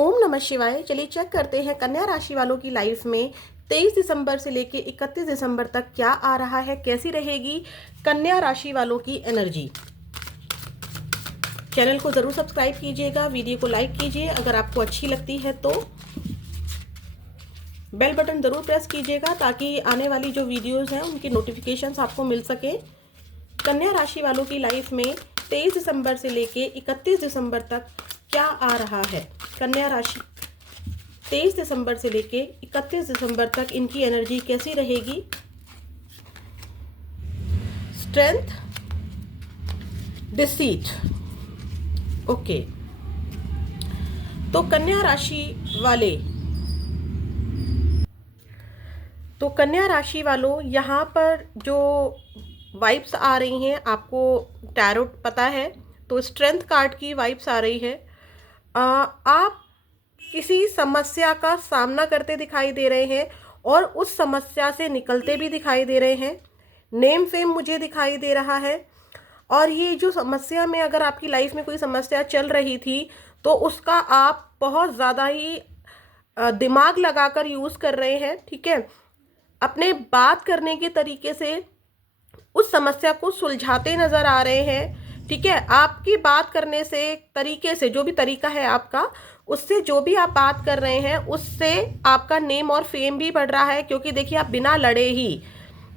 ओम नमः शिवाय। चलिए चेक करते हैं कन्या राशि वालों की लाइफ में 23 दिसंबर से लेके 31 दिसंबर तक क्या आ रहा है, कैसी रहेगी कन्या राशि वालों की एनर्जी। चैनल को ज़रूर सब्सक्राइब कीजिएगा, वीडियो को लाइक कीजिए, अगर आपको अच्छी लगती है तो बेल बटन ज़रूर प्रेस कीजिएगा ताकि आने वाली जो वीडियोस हैं उनकी नोटिफिकेशंस आपको मिल सके। कन्या राशि वालों की लाइफ में 23 दिसंबर से लेके 31 दिसंबर तक क्या आ रहा है। कन्या राशि 23 दिसंबर से लेके 31 दिसंबर तक इनकी एनर्जी कैसी रहेगी। Strength, deceit. ओके, तो कन्या राशि वालों यहाँ पर जो वाइब्स आ रही हैं, आपको टैरोट पता है तो स्ट्रेंथ कार्ड की वाइब्स आ रही है। आप किसी समस्या का सामना करते दिखाई दे रहे हैं और उस समस्या से निकलते भी दिखाई दे रहे हैं। नेम फेम मुझे दिखाई दे रहा है। और ये जो समस्या में, अगर आपकी लाइफ में कोई समस्या चल रही थी तो उसका आप बहुत ज़्यादा ही दिमाग लगाकर यूज़ कर रहे हैं, ठीक है। अपने बात करने के तरीके से उस समस्या को सुलझाते नज़र आ रहे हैं, ठीक है। आपकी बात करने से तरीके से, जो भी तरीका है आपका, उससे जो भी आप बात कर रहे हैं उससे आपका नेम और फेम भी बढ़ रहा है। क्योंकि देखिए, आप बिना लड़े ही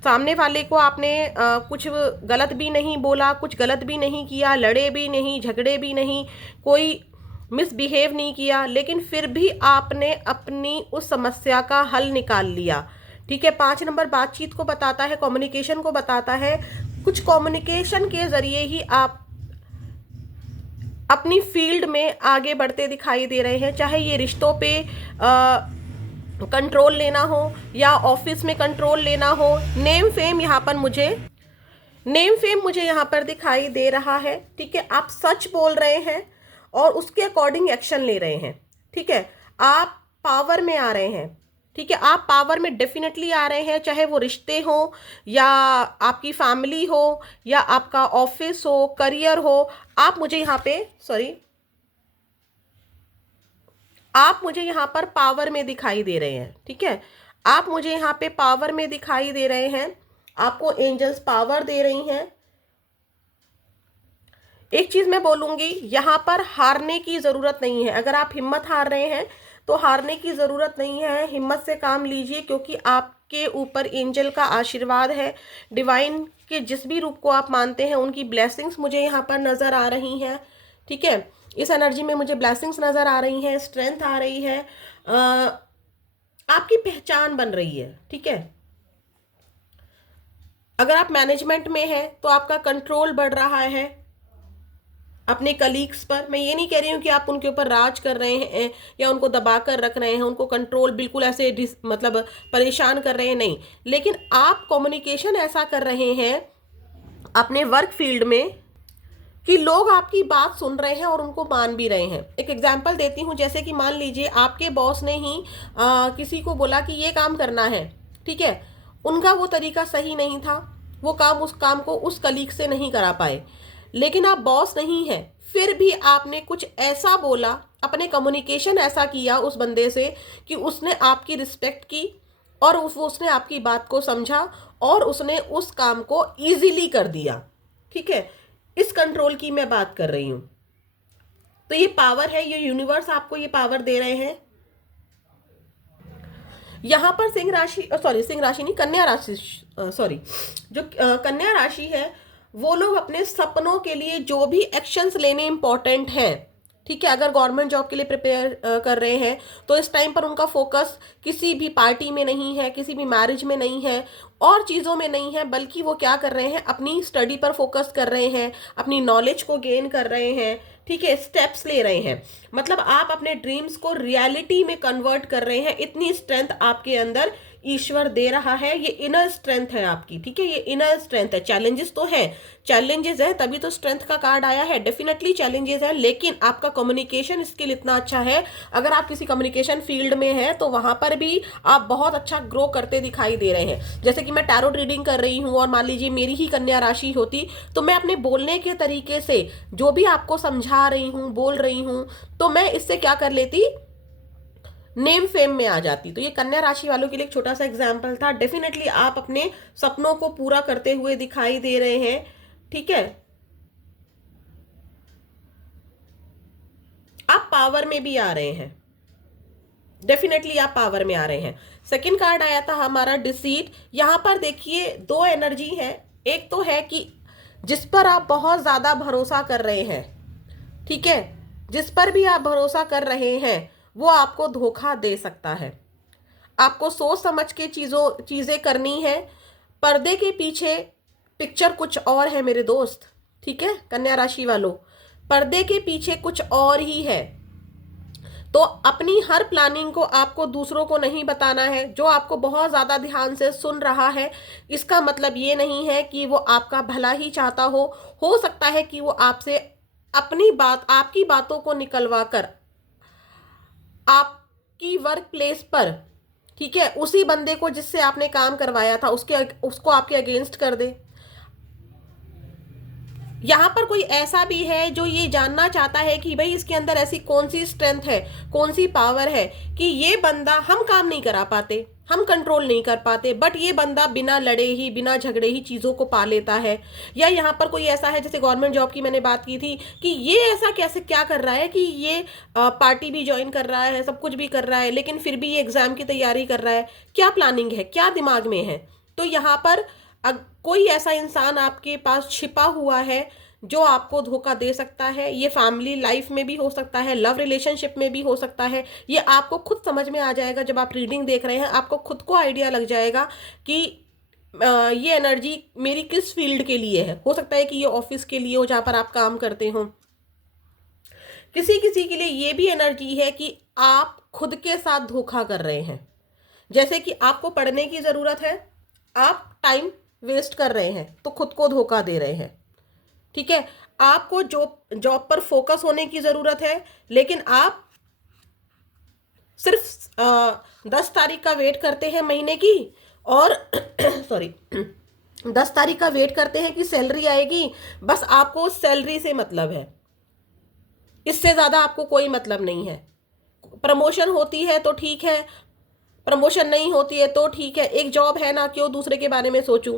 सामने वाले को आपने कुछ गलत भी नहीं बोला, कुछ गलत भी नहीं किया, लड़े भी नहीं, झगड़े भी नहीं, कोई मिसबिहेव नहीं किया, लेकिन फिर भी आपने अपनी उस समस्या का हल निकाल लिया, ठीक है। 5 नंबर बातचीत को बताता है, कम्युनिकेशन को बताता है। कुछ कम्युनिकेशन के जरिए ही आप अपनी फील्ड में आगे बढ़ते दिखाई दे रहे हैं, चाहे ये रिश्तों पे कंट्रोल लेना हो या ऑफिस में कंट्रोल लेना हो। नेम फेम यहाँ पर दिखाई दे रहा है, ठीक है। आप सच बोल रहे हैं और उसके अकॉर्डिंग एक्शन ले रहे हैं, ठीक है। आप पावर में आ रहे हैं, ठीक है। आप पावर में डेफिनेटली आ रहे हैं, चाहे वो रिश्ते हो या आपकी फैमिली हो या आपका ऑफिस हो, करियर हो। आप मुझे यहाँ पर पावर में दिखाई दे रहे हैं, ठीक है। आप मुझे यहाँ पे पावर में दिखाई दे रहे हैं, आपको एंजल्स पावर दे रही हैं। एक चीज मैं बोलूंगी, यहाँ पर हारने की जरूरत नहीं है। अगर आप हिम्मत हार रहे हैं तो हारने की जरूरत नहीं है, हिम्मत से काम लीजिए, क्योंकि आपके ऊपर एंजल का आशीर्वाद है। डिवाइन के जिस भी रूप को आप मानते हैं उनकी ब्लेसिंग्स मुझे यहाँ पर नजर आ रही हैं, ठीक है। इस एनर्जी में मुझे ब्लेसिंग्स नजर आ रही हैं, स्ट्रेंथ आ रही है, आपकी पहचान बन रही है, ठीक है। अगर आप मैनेजमेंट में हैं तो आपका कंट्रोल बढ़ रहा है अपने कलीग्स पर। मैं ये नहीं कह रही हूँ कि आप उनके ऊपर राज कर रहे हैं या उनको दबा कर रख रहे हैं, उनको कंट्रोल बिल्कुल ऐसे मतलब परेशान कर रहे हैं, नहीं। लेकिन आप कम्युनिकेशन ऐसा कर रहे हैं अपने वर्क फील्ड में कि लोग आपकी बात सुन रहे हैं और उनको मान भी रहे हैं। एक एग्जांपल देती हूँ, जैसे कि मान लीजिए आपके बॉस ने ही किसी को बोला कि ये काम करना है, ठीक है। उनका वो तरीका सही नहीं था, वो उस काम को उस कलीग से नहीं करा पाए, लेकिन आप बॉस नहीं है, फिर भी आपने कुछ ऐसा बोला, अपने कम्युनिकेशन ऐसा किया उस बंदे से कि उसने आपकी रिस्पेक्ट की और उसने आपकी बात को समझा और उसने उस काम को इजीली कर दिया, ठीक है। इस कंट्रोल की मैं बात कर रही हूं। तो ये पावर है, ये यूनिवर्स आपको ये पावर दे रहे हैं। यहां पर कन्या राशि जो कन्या राशि है, वो लोग अपने सपनों के लिए जो भी एक्शंस लेने इंपॉर्टेंट हैं, ठीक है। अगर गवर्नमेंट जॉब के लिए प्रिपेयर कर रहे हैं तो इस टाइम पर उनका फोकस किसी भी पार्टी में नहीं है, किसी भी मैरिज में नहीं है और चीज़ों में नहीं है, बल्कि वो क्या कर रहे हैं, अपनी स्टडी पर फोकस कर रहे हैं, अपनी नॉलेज को गेन कर रहे हैं, ठीक है। स्टेप्स ले रहे हैं, मतलब आप अपने ड्रीम्स को रियलिटी में कन्वर्ट कर रहे हैं। इतनी स्ट्रेंथ आपके अंदर ईश्वर दे रहा है, ये इनर स्ट्रेंथ है आपकी, ठीक है। ये इनर स्ट्रेंथ है। चैलेंजेस तो है, चैलेंजेस है तभी तो स्ट्रेंथ का कार्ड आया है। डेफिनेटली चैलेंजेस है, लेकिन आपका कम्युनिकेशन स्किल इतना अच्छा है। अगर आप किसी कम्युनिकेशन फील्ड में हैं तो वहां पर भी आप बहुत अच्छा ग्रो करते दिखाई दे रहे हैं। जैसे कि मैं टैरोट रीडिंग कर रही हूँ और मान लीजिए मेरी ही कन्या राशि होती तो मैं अपने बोलने के तरीके से जो भी आपको समझा रही हूँ, बोल रही हूँ, तो मैं इससे क्या कर लेती, नेम फेम में आ जाती। तो ये कन्या राशि वालों के लिए एक छोटा सा एग्जाम्पल था। डेफिनेटली आप अपने सपनों को पूरा करते हुए दिखाई दे रहे हैं, ठीक है। आप पावर में भी आ रहे हैं, डेफिनेटली आप पावर में आ रहे हैं। सेकंड कार्ड आया था हमारा डिसीट। यहां पर देखिए दो एनर्जी है। एक तो है कि जिस पर आप बहुत ज्यादा भरोसा कर रहे हैं, ठीक है, जिस पर भी आप भरोसा कर रहे हैं वो आपको धोखा दे सकता है। आपको सोच समझ के चीजें करनी है। पर्दे के पीछे पिक्चर कुछ और है मेरे दोस्त, ठीक है कन्या राशि वालों, पर्दे के पीछे कुछ और ही है। तो अपनी हर प्लानिंग को आपको दूसरों को नहीं बताना है। जो आपको बहुत ज्यादा ध्यान से सुन रहा है, इसका मतलब ये नहीं है कि वो आपका भला ही चाहता हो सकता है कि वो आपसे अपनी बात, आपकी बातों को निकलवा कर आपकी वर्क प्लेस पर, ठीक है, उसी बंदे को जिससे आपने काम करवाया था उसको आपके अगेंस्ट कर दे। यहाँ पर कोई ऐसा भी है जो ये जानना चाहता है कि भाई इसके अंदर ऐसी कौन सी स्ट्रेंथ है, कौन सी पावर है कि ये बंदा, हम काम नहीं करा पाते, हम कंट्रोल नहीं कर पाते, बट ये बंदा बिना लड़े ही, बिना झगड़े ही चीज़ों को पा लेता है। या यहाँ पर कोई ऐसा है, जैसे गवर्नमेंट जॉब की मैंने बात की थी, कि ये ऐसा कैसे क्या कर रहा है कि ये पार्टी भी ज्वाइन कर रहा है, सब कुछ भी कर रहा है, लेकिन फिर भी ये एग्जाम की तैयारी कर रहा है। क्या प्लानिंग है, क्या दिमाग में है। तो यहाँ पर कोई ऐसा इंसान आपके पास छिपा हुआ है जो आपको धोखा दे सकता है। ये फैमिली लाइफ में भी हो सकता है, लव रिलेशनशिप में भी हो सकता है। ये आपको खुद समझ में आ जाएगा जब आप रीडिंग देख रहे हैं, आपको खुद को आइडिया लग जाएगा कि ये एनर्जी मेरी किस फील्ड के लिए है। हो सकता है कि ये ऑफिस के लिए हो जहाँ पर आप काम करते हो। किसी किसी के लिए ये भी एनर्जी है कि आप खुद के साथ धोखा कर रहे हैं। जैसे कि आपको पढ़ने की ज़रूरत है, आप टाइम वेस्ट कर रहे हैं तो खुद को धोखा दे रहे हैं, ठीक है। आपको जॉब पर फोकस होने की ज़रूरत है, लेकिन आप सिर्फ 10 तारीख का वेट करते हैं महीने की, और सॉरी 10 तारीख का वेट करते हैं कि सैलरी आएगी। बस आपको सैलरी से मतलब है, इससे ज़्यादा आपको कोई मतलब नहीं है। प्रमोशन होती है तो ठीक है, प्रमोशन नहीं होती है तो ठीक है, एक जॉब है ना, क्यों दूसरे के बारे में सोचूं,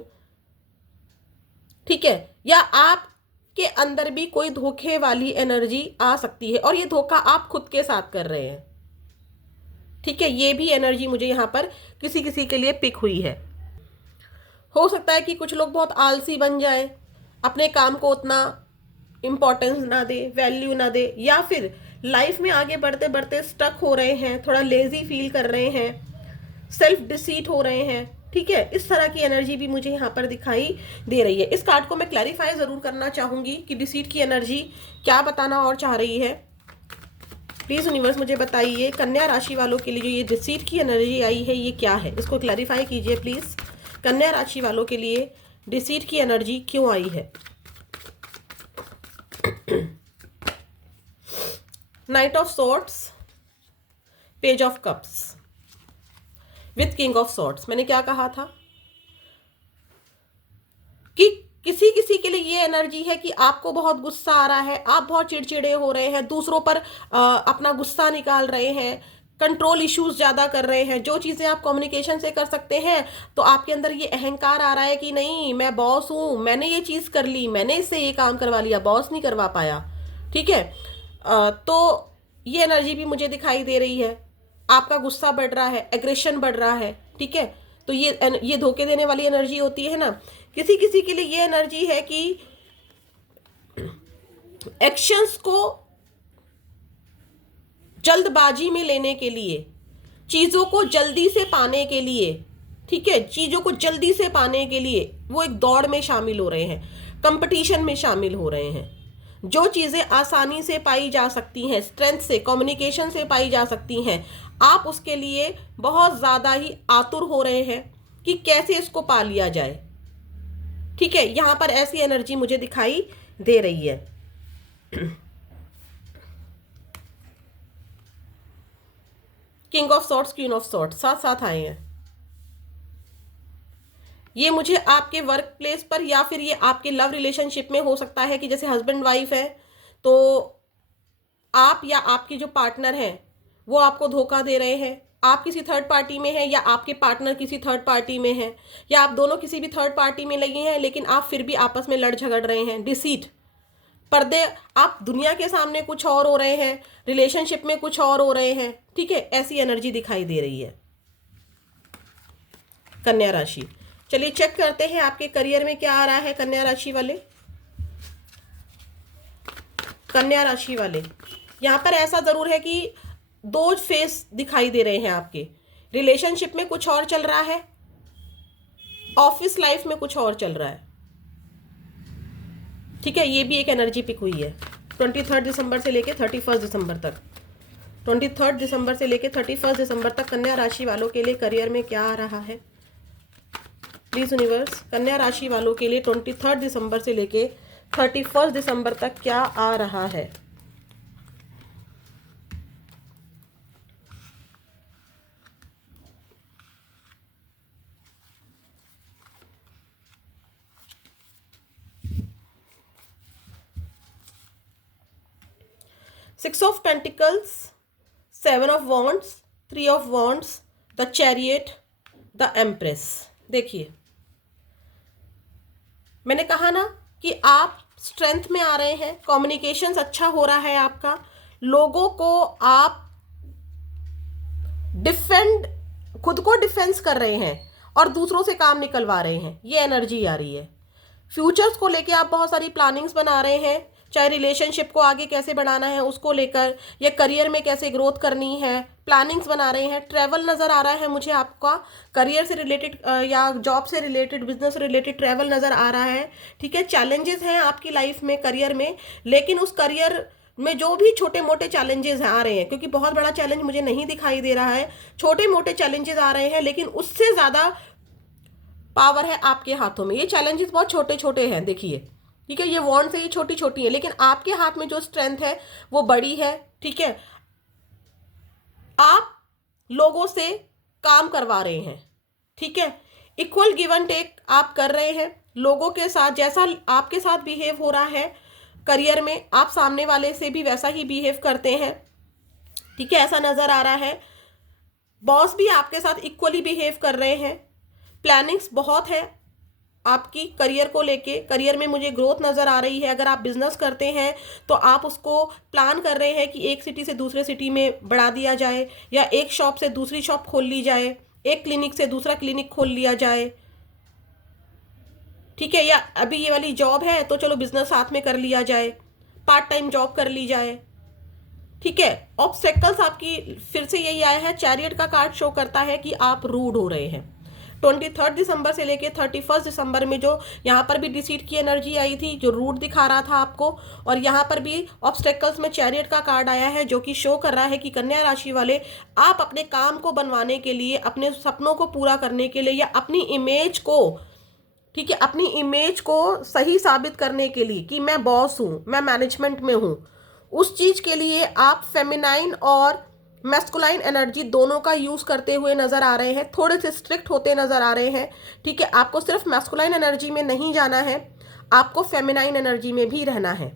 ठीक है। या आप के अंदर भी कोई धोखे वाली एनर्जी आ सकती है, और ये धोखा आप खुद के साथ कर रहे हैं, ठीक है। ये भी एनर्जी मुझे यहाँ पर किसी किसी के लिए पिक हुई है। हो सकता है कि कुछ लोग बहुत आलसी बन जाएं, अपने काम को उतना इम्पोर्टेंस ना दे, वैल्यू ना दे, या फिर लाइफ में आगे बढ़ते बढ़ते स्टक हो रहे हैं, थोड़ा लेजी फील कर रहे हैं, सेल्फ डिसीट हो रहे हैं, ठीक है। इस तरह की एनर्जी भी मुझे यहाँ पर दिखाई दे रही है। इस कार्ड को मैं क्लैरिफाई जरूर करना चाहूंगी कि डिसीट की एनर्जी क्या बताना और चाह रही है। प्लीज यूनिवर्स मुझे बताइए, कन्या राशि वालों के लिए जो ये डिसीट की एनर्जी आई है ये क्या है, इसको क्लैरिफाई कीजिए प्लीज। कन्या राशि वालों के लिए डिसीट की एनर्जी क्यों आई है। Night of swords, page of cups with king of swords. मैंने क्या कहा था कि किसी किसी के लिए ये एनर्जी है कि आपको बहुत गुस्सा आ रहा है, आप बहुत चिड़चिड़े हो रहे हैं, दूसरों पर अपना गुस्सा निकाल रहे हैं, कंट्रोल इश्यूज ज़्यादा कर रहे हैं। जो चीज़ें आप कम्युनिकेशन से कर सकते हैं, तो आपके अंदर ये अहंकार आ रहा है कि नहीं मैं बॉस हूँ, मैंने ये चीज़ कर ली, मैंने इससे ये काम करवा लिया, बॉस नहीं करवा पाया, ठीक है। तो ये एनर्जी भी मुझे दिखाई दे रही है। आपका गुस्सा बढ़ रहा है, एग्रेशन बढ़ रहा है, ठीक है। तो ये धोखे देने वाली एनर्जी होती है ना। किसी किसी के लिए ये एनर्जी है कि एक्शंस को जल्दबाजी में लेने के लिए, चीजों को जल्दी से पाने के लिए, ठीक है, चीजों को जल्दी से पाने के लिए वो एक दौड़ में शामिल हो रहे हैं, कंपटीशन में शामिल हो रहे हैं। जो चीजें आसानी से पाई जा सकती हैं, स्ट्रेंथ से, कम्युनिकेशन से पाई जा सकती हैं, आप उसके लिए बहुत ज्यादा ही आतुर हो रहे हैं कि कैसे इसको पा लिया जाए, ठीक है। यहां पर ऐसी एनर्जी मुझे दिखाई दे रही है। King of swords, queen of swords साथ साथ आए हैं। ये मुझे आपके वर्क प्लेस पर या फिर ये आपके लव रिलेशनशिप में हो सकता है कि जैसे हस्बैंड वाइफ है, तो आप या आपकी जो पार्टनर है वो आपको धोखा दे रहे हैं, आप किसी थर्ड पार्टी में हैं या आपके पार्टनर किसी थर्ड पार्टी में हैं, या आप दोनों किसी भी थर्ड पार्टी में लगे हैं लेकिन आप फिर भी आपस में लड़ झगड़ रहे हैं। डिसीट, पर्दे, आप दुनिया के सामने कुछ और हो रहे हैं, रिलेशनशिप में कुछ और हो रहे हैं। ठीक है, ऐसी एनर्जी दिखाई दे रही है कन्या राशि। चलिए चेक करते हैं आपके करियर में क्या आ रहा है कन्या राशि वाले। कन्या राशि वाले, यहाँ पर ऐसा जरूर है कि दो फेस दिखाई दे रहे हैं आपके। रिलेशनशिप में कुछ और चल रहा है, ऑफिस लाइफ में कुछ और चल रहा है। ठीक है, ये भी एक एनर्जी पिक हुई है 23 दिसंबर से लेके 31 दिसंबर तक। 23 दिसंबर से लेके 31 दिसंबर तक कन्या राशि वालों के लिए करियर में क्या आ रहा है प्लीज यूनिवर्स। कन्या राशि वालों के लिए 23 दिसंबर से लेके 31 दिसंबर तक क्या आ रहा है। Six of Pentacles, Seven of Wands, Three of Wands, The Chariot, The Empress। देखिए, मैंने कहा ना कि आप स्ट्रेंथ में आ रहे हैं, कम्युनिकेशंस अच्छा हो रहा है आपका, लोगों को आप खुद को डिफेंस कर रहे हैं और दूसरों से काम निकलवा रहे हैं, ये एनर्जी आ रही है। फ्यूचर्स को लेके आप बहुत सारी प्लानिंग्स बना रहे हैं, चाहे रिलेशनशिप को आगे कैसे बढ़ाना है उसको लेकर, या करियर में कैसे ग्रोथ करनी है, प्लानिंग्स बना रहे हैं। ट्रैवल नज़र आ रहा है मुझे आपका, करियर से रिलेटेड या जॉब से रिलेटेड, बिजनेस से रिलेटेड ट्रैवल नज़र आ रहा है। ठीक है, चैलेंजेस हैं आपकी लाइफ में, करियर में, लेकिन उस करियर में जो भी छोटे मोटे चैलेंजेस आ रहे हैं, क्योंकि बहुत बड़ा चैलेंज मुझे नहीं दिखाई दे रहा है, छोटे मोटे चैलेंजेस आ रहे हैं, लेकिन उससे ज़्यादा पावर है आपके हाथों में। ये चैलेंजेस बहुत छोटे छोटे हैं, देखिए। ठीक है, ये वॉन्ड से ये छोटी छोटी है, लेकिन आपके हाथ में जो स्ट्रेंथ है वो बड़ी है। ठीक है, आप लोगों से काम करवा रहे हैं। ठीक है, इक्वल गिव एंड टेक आप कर रहे हैं लोगों के साथ। जैसा आपके साथ बिहेव हो रहा है करियर में, आप सामने वाले से भी वैसा ही बिहेव करते हैं। ठीक है, ऐसा नजर आ रहा है। बॉस भी आपके साथ इक्वली बिहेव कर रहे हैं। प्लानिंग्स बहुत है आपकी करियर को लेके, करियर में मुझे ग्रोथ नज़र आ रही है। अगर आप बिजनेस करते हैं तो आप उसको प्लान कर रहे हैं कि एक सिटी से दूसरे सिटी में बढ़ा दिया जाए, या एक शॉप से दूसरी शॉप खोल ली जाए, एक क्लिनिक से दूसरा क्लिनिक खोल लिया जाए। ठीक है, या अभी ये वाली जॉब है तो चलो बिजनेस साथ में कर लिया जाए, पार्ट टाइम जॉब कर ली जाए। ठीक है, ऑब्स्टेकल्स आपकी फिर से यही आया है। चैरियट का कार्ड शो करता है कि आप रूड हो रहे हैं। 23 दिसंबर से लेके 31 दिसंबर में जो यहाँ पर भी डिसीट की एनर्जी आई थी, जो रूट दिखा रहा था आपको, और यहाँ पर भी ऑब्स्टेकल्स में चैरियट का कार्ड आया है, जो कि शो कर रहा है कि कन्या राशि वाले आप अपने काम को बनवाने के लिए, अपने सपनों को पूरा करने के लिए, या अपनी इमेज को, ठीक है, अपनी इमेज को सही साबित करने के लिए कि मैं बॉस हूँ, मैं मैनेजमेंट में हूँ, उस चीज़ के लिए आप फेमिनाइन और मैस्कुलाइन एनर्जी दोनों का यूज़ करते हुए नज़र आ रहे हैं। थोड़े से स्ट्रिक्ट होते नज़र आ रहे हैं। ठीक है, आपको सिर्फ मैस्कुलाइन एनर्जी में नहीं जाना है, आपको फेमिनाइन एनर्जी में भी रहना है।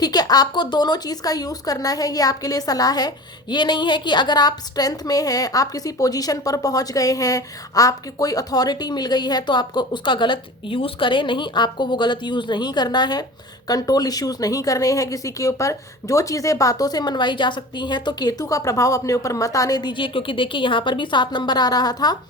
ठीक है, आपको दोनों चीज़ का यूज़ करना है, ये आपके लिए सलाह है। ये नहीं है कि अगर आप स्ट्रेंथ में हैं, आप किसी पोजीशन पर पहुंच गए हैं, आपकी कोई अथॉरिटी मिल गई है तो आपको उसका गलत यूज़ करें। नहीं, आपको वो गलत यूज़ नहीं करना है, कंट्रोल इश्यूज़ नहीं करने हैं किसी के ऊपर। जो चीज़ें बातों से मनवाई जा सकती हैं, तो केतु का प्रभाव अपने ऊपर मत आने दीजिए, क्योंकि देखिए यहाँ पर भी 7 नंबर आ रहा था।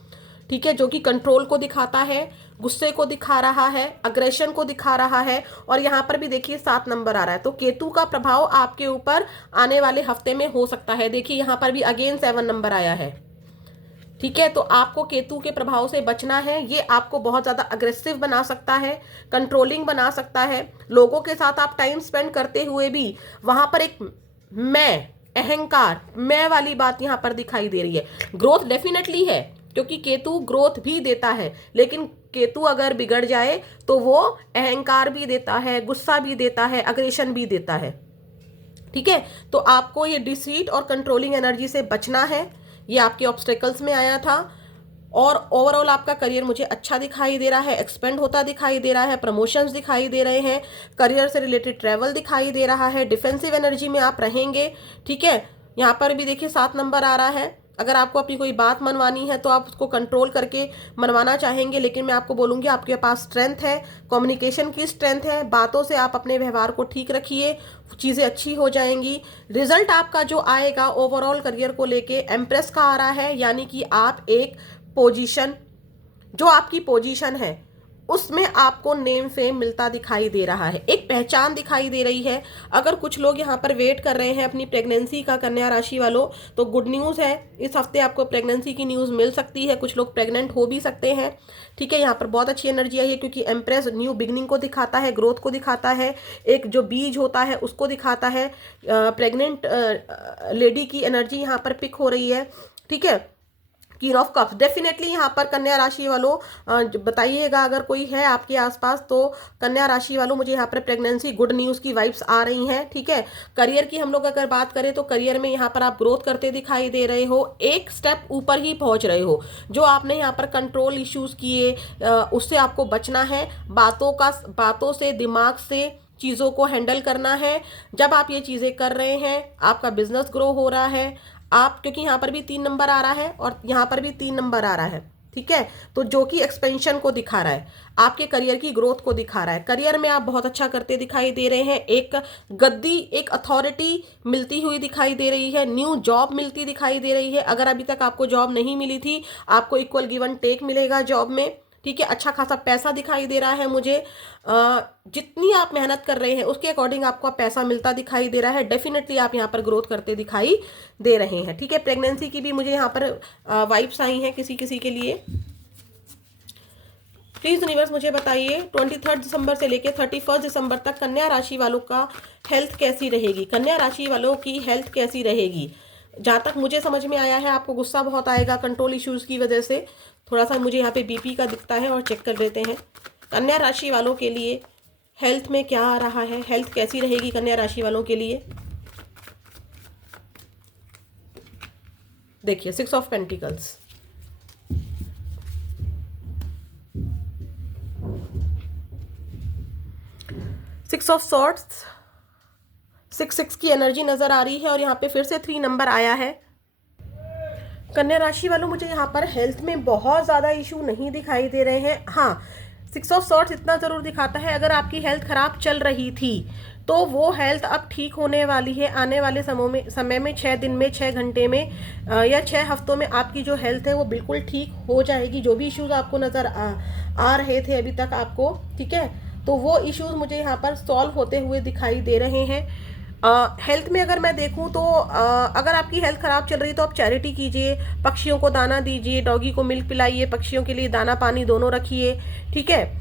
ठीक है, जो कि कंट्रोल को दिखाता है, गुस्से को दिखा रहा है, अग्रेशन को दिखा रहा है, और यहाँ पर भी देखिए 7 नंबर आ रहा है। तो केतु का प्रभाव आपके ऊपर आने वाले हफ्ते में हो सकता है। देखिए यहाँ पर भी अगेन 7 नंबर आया है। ठीक है, तो आपको केतु के प्रभाव से बचना है। ये आपको बहुत ज़्यादा अग्रेसिव बना सकता है, कंट्रोलिंग बना सकता है। लोगों के साथ आप टाइम स्पेंड करते हुए भी वहाँ पर एक मैं, अहंकार, मैं वाली बात यहाँ पर दिखाई दे रही है। ग्रोथ डेफिनेटली है, क्योंकि केतु ग्रोथ भी देता है, लेकिन केतु अगर बिगड़ जाए तो वो अहंकार भी देता है, गुस्सा भी देता है, अग्रेशन भी देता है। ठीक है, तो आपको ये डिसीट और कंट्रोलिंग एनर्जी से बचना है। ये आपके ऑब्स्टेकल्स में आया था, और ओवरऑल आपका करियर मुझे अच्छा दिखाई दे रहा है, एक्सपेंड होता दिखाई दे रहा है, प्रमोशंस दिखाई दे रहे हैं, करियर से रिलेटेड ट्रैवल दिखाई दे रहा है, डिफेंसिव एनर्जी में आप रहेंगे। ठीक है, यहाँ पर भी देखिए 7 नंबर आ रहा है। अगर आपको अपनी कोई बात मनवानी है तो आप उसको कंट्रोल करके मनवाना चाहेंगे, लेकिन मैं आपको बोलूँगी आपके पास स्ट्रेंथ है, कम्युनिकेशन की स्ट्रेंथ है, बातों से आप अपने व्यवहार को ठीक रखिए, चीज़ें अच्छी हो जाएंगी। रिजल्ट आपका जो आएगा ओवरऑल करियर को लेके एम्प्रेस का आ रहा है, यानी कि आप एक पोजीशन, जो आपकी पोजीशन है उसमें आपको नेम फेम मिलता दिखाई दे रहा है, एक पहचान दिखाई दे रही है। अगर कुछ लोग यहाँ पर वेट कर रहे हैं अपनी प्रेगनेंसी का, कन्या राशि वालों, तो गुड न्यूज़ है, इस हफ्ते आपको प्रेगनेंसी की न्यूज़ मिल सकती है। कुछ लोग प्रेग्नेंट हो भी सकते हैं, ठीक है। यहाँ पर बहुत अच्छी एनर्जी आई है, क्योंकि एम्प्रेस न्यू बिगनिंग को दिखाता है, ग्रोथ को दिखाता है, एक जो बीज होता है उसको दिखाता है। प्रेग्नेंट लेडी की एनर्जी यहाँ पर पिक हो रही है, ठीक है। क्वीन ऑफ कप्स डेफिनेटली यहाँ पर कन्या राशि वालों बताइएगा अगर कोई है आपके आसपास, तो कन्या राशि वालों मुझे यहाँ पर प्रेगनेंसी गुड न्यूज़ की वाइब्स आ रही हैं, ठीक है। करियर की हम लोग अगर बात करें तो करियर में यहाँ पर आप ग्रोथ करते दिखाई दे रहे हो, एक स्टेप ऊपर ही पहुँच रहे हो। जो आपने यहाँ पर कंट्रोल इश्यूज किए उससे आपको बचना है, बातों से, दिमाग से चीज़ों को हैंडल करना है। जब आप ये चीज़ें कर रहे हैं आपका बिजनेस ग्रो हो रहा है, आप, क्योंकि यहाँ पर भी 3 नंबर आ रहा है और यहाँ पर भी 3 नंबर आ रहा है, ठीक है। तो जो कि एक्सपेंशन को दिखा रहा है, आपके करियर की ग्रोथ को दिखा रहा है। करियर में आप बहुत अच्छा करते दिखाई दे रहे हैं, एक गद्दी, एक अथॉरिटी मिलती हुई दिखाई दे रही है, न्यू जॉब मिलती दिखाई दे रही है। अगर अभी तक आपको जॉब नहीं मिली थी, आपको इक्वल गिव एंड टेक मिलेगा जॉब में, ठीक है। अच्छा खासा पैसा दिखाई दे रहा है मुझे, जितनी आप मेहनत कर रहे हैं उसके अकॉर्डिंग आपको पैसा मिलता दिखाई दे रहा है। डेफिनेटली आप यहाँ पर ग्रोथ करते दिखाई दे रहे हैं, ठीक है। प्रेगनेंसी की भी मुझे यहाँ पर वाइब्स आई हैं किसी किसी के लिए। प्लीज यूनिवर्स मुझे बताइए 23 दिसंबर से लेकर 31 दिसंबर तक कन्या राशि वालों का हेल्थ कैसी रहेगी, कन्या राशि वालों की हेल्थ कैसी रहेगी। जहाँ तक मुझे समझ में आया है आपको गुस्सा बहुत आएगा कंट्रोल इश्यूज की वजह से, थोड़ा सा मुझे यहाँ पे बीपी का दिखता है, और चेक कर लेते हैं कन्या राशि वालों के लिए हेल्थ में क्या आ रहा है, हेल्थ कैसी रहेगी कन्या राशि वालों के लिए। देखिए 6 of pentacles, six of swords, 6 की एनर्जी नजर आ रही है, और यहाँ पे फिर से 3 नंबर आया है। कन्या राशि वालों मुझे यहाँ पर हेल्थ में बहुत ज़्यादा इशू नहीं दिखाई दे रहे हैं। हाँ, 6 ऑफ सॉर्ड्स इतना ज़रूर दिखाता है, अगर आपकी हेल्थ खराब चल रही थी तो वो हेल्थ अब ठीक होने वाली है। आने वाले समय में 6 दिन में, 6 घंटे में या 6 हफ्तों में आपकी जो हेल्थ है वो बिल्कुल ठीक हो जाएगी। जो भी इश्यूज आपको नज़र आ रहे थे अभी तक आपको, ठीक है, तो वो इश्यूज मुझे यहाँ पर सॉल्व होते हुए दिखाई दे रहे हैं। हेल्थ में अगर मैं देखूं तो अगर आपकी हेल्थ ख़राब चल रही है तो आप चैरिटी कीजिए, पक्षियों को दाना दीजिए, डॉगी को मिल्क पिलाइए, पक्षियों के लिए दाना पानी दोनों रखिए, ठीक है।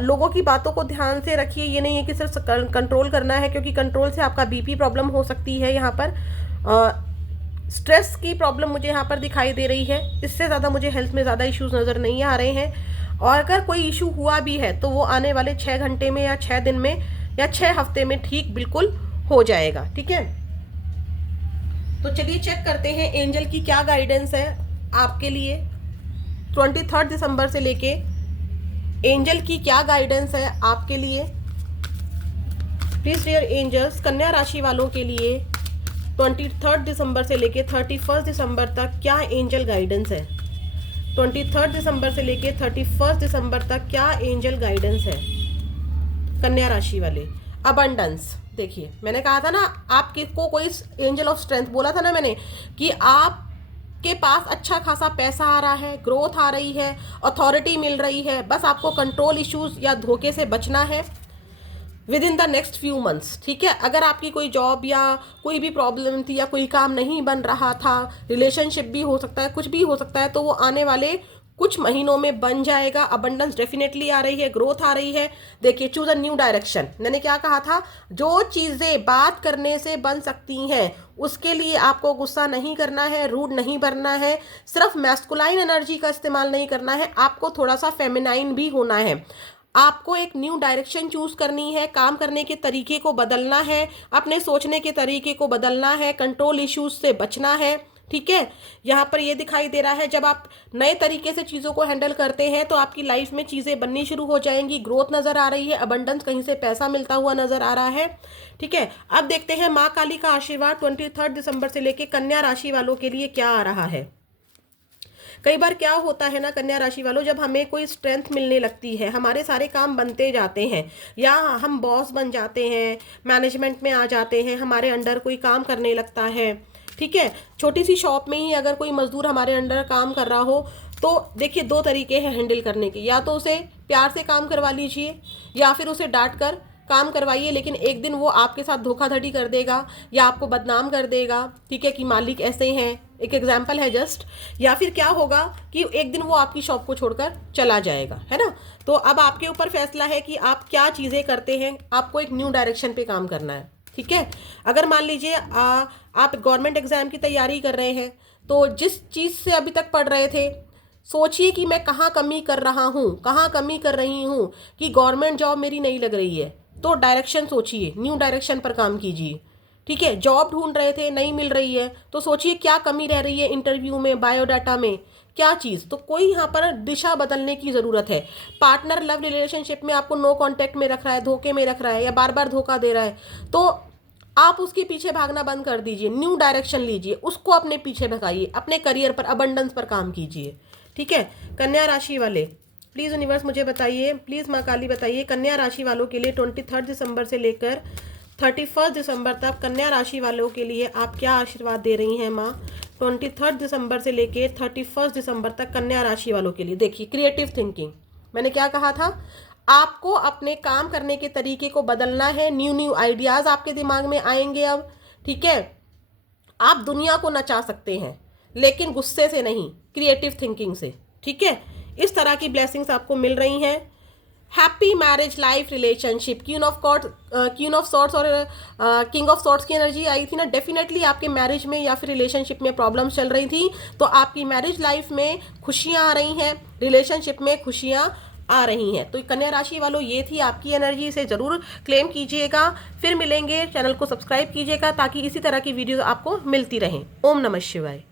लोगों की बातों को ध्यान से रखिए, ये नहीं है कि सिर्फ कंट्रोल करना है, क्योंकि कंट्रोल से आपका बीपी प्रॉब्लम हो सकती है। यहाँ पर स्ट्रेस की प्रॉब्लम मुझे यहाँ पर दिखाई दे रही है, इससे ज़्यादा मुझे हेल्थ में ज़्यादा इश्यूज नज़र नहीं आ रहे हैं। और अगर कोई इशू हुआ भी है तो वो आने वाले 6 घंटे में या 6 दिन में या 6 हफ्ते में ठीक बिल्कुल हो जाएगा, ठीक है। तो चलिए चेक करते हैं एंजल की क्या गाइडेंस है आपके लिए 23 दिसंबर से लेके। एंजल की क्या गाइडेंस है आपके लिए, प्लीज डियर एंजल्स, कन्या राशि वालों के लिए 23 दिसंबर से लेके 31 दिसंबर तक क्या एंजल गाइडेंस है। 23 दिसंबर से लेके 31 दिसंबर तक क्या एंजल गाइडेंस है कन्या राशि वाले। अबंडेंस, देखिए मैंने कहा था ना आपको कोई एंजल ऑफ स्ट्रेंथ बोला था ना मैंने, कि आप के पास अच्छा खासा पैसा आ रहा है, ग्रोथ आ रही है, अथॉरिटी मिल रही है, बस आपको कंट्रोल इश्यूज या धोखे से बचना है with in the next few months, ठीक है। अगर आपकी कोई जॉब या कोई भी प्रॉब्लम थी या कोई काम नहीं बन रहा था, रिलेशनशिप भी हो सकता है, कुछ भी हो सकता है, तो वो आने वाले कुछ महीनों में बन जाएगा। अबंडेंस डेफिनेटली आ रही है, ग्रोथ आ रही है। देखिए चूज अ न्यू डायरेक्शन, मैंने क्या कहा था, जो चीज़ें बात करने से बन सकती हैं उसके लिए आपको गुस्सा नहीं करना है, रूड नहीं बनना है, सिर्फ मैस्कुलाइन एनर्जी का इस्तेमाल नहीं करना है, आपको थोड़ा सा फेमिनाइन भी होना है। आपको एक न्यू डायरेक्शन चूज करनी है, काम करने के तरीके को बदलना है, अपने सोचने के तरीके को बदलना है, कंट्रोल इश्यूज से बचना है, ठीक है, यहाँ पर ये दिखाई दे रहा है जब आप नए तरीके से चीज़ों को हैंडल करते हैं तो आपकी लाइफ में चीज़ें बननी शुरू हो जाएंगी, ग्रोथ नज़र आ रही है, अबंडेंस, कहीं से पैसा मिलता हुआ नज़र आ रहा है। ठीक है, अब देखते हैं माँ काली का आशीर्वाद 23 दिसंबर से लेके कन्या राशि वालों के लिए क्या आ रहा है। कई बार क्या होता है ना कन्या राशि वालों, जब हमें कोई स्ट्रेंथ मिलने लगती है, हमारे सारे काम बनते जाते हैं, या हम बॉस बन जाते हैं, मैनेजमेंट में आ जाते हैं, हमारे अंडर कोई काम करने लगता है। ठीक है, छोटी सी शॉप में ही अगर कोई मजदूर हमारे अंडर काम कर रहा हो तो देखिए दो तरीके हैं हैंडल करने के, या तो उसे प्यार से काम करवा लीजिए या फिर उसे डांट कर काम करवाइए, लेकिन एक दिन वो आपके साथ धोखाधड़ी कर देगा या आपको बदनाम कर देगा। ठीक है, कि मालिक ऐसे हैं, एक एग्जाम्पल है जस्ट। या फिर क्या होगा कि एक दिन वो आपकी शॉप को छोड़कर चला जाएगा, है ना। तो अब आपके ऊपर फैसला है कि आप क्या चीज़ें करते हैं, आपको एक न्यू डायरेक्शन पे काम करना है। ठीक है, अगर मान लीजिए आप गवर्नमेंट एग्जाम की तैयारी कर रहे हैं तो जिस चीज़ से अभी तक पढ़ रहे थे, सोचिए कि मैं कहाँ कमी कर रहा हूँ, कहाँ कमी कर रही हूँ कि गवर्नमेंट जॉब मेरी नहीं लग रही है, तो डायरेक्शन सोचिए, न्यू डायरेक्शन पर काम कीजिए। ठीक है, जॉब ढूंढ रहे थे नहीं मिल रही है तो सोचिए क्या कमी रह रही है इंटरव्यू में, बायोडाटा में, क्या चीज़, तो कोई यहाँ पर दिशा बदलने की ज़रूरत है। पार्टनर लव रिलेशनशिप में आपको नो कांटेक्ट में रख रहा है, धोखे में रख रहा है या बार बार धोखा दे रहा है, तो आप उसके पीछे भागना बंद कर दीजिए, न्यू डायरेक्शन लीजिए, उसको अपने पीछे भगाइए, अपने करियर पर, अबंडेंस पर काम कीजिए। ठीक है, कन्या राशि वाले प्लीज़ यूनिवर्स मुझे बताइए, प्लीज़ माँ काली बताइए, कन्या राशि वालों के लिए 23 दिसंबर से लेकर 31 दिसंबर तक कन्या राशि वालों के लिए आप क्या आशीर्वाद दे रही हैं माँ। 23 दिसंबर से लेकर 31 दिसंबर तक कन्या राशि वालों के लिए देखिए, क्रिएटिव थिंकिंग, मैंने क्या कहा था, आपको अपने काम करने के तरीके को बदलना है, न्यू न्यू आइडियाज़ आपके दिमाग में आएंगे अब। ठीक है, आप दुनिया को नचा सकते हैं लेकिन गुस्से से नहीं, क्रिएटिव थिंकिंग से। ठीक है, इस तरह की ब्लेसिंग्स आपको मिल रही हैं। Happy marriage life relationship, queen of swords और किंग ऑफ सॉर्ट्स की एनर्जी आई थी ना, डेफिनेटली आपके मैरिज में या फिर रिलेशनशिप में प्रॉब्लम्स चल रही थी, तो आपकी मैरिज लाइफ में खुशियां आ रही हैं, रिलेशनशिप में खुशियां आ रही हैं। तो कन्या राशि वालों, ये थी आपकी एनर्जी, इसे ज़रूर क्लेम कीजिएगा। फिर मिलेंगे, चैनल को सब्सक्राइब कीजिएगा ताकि इसी तरह की वीडियो आपको मिलती रहें। ओम नमः शिवाय।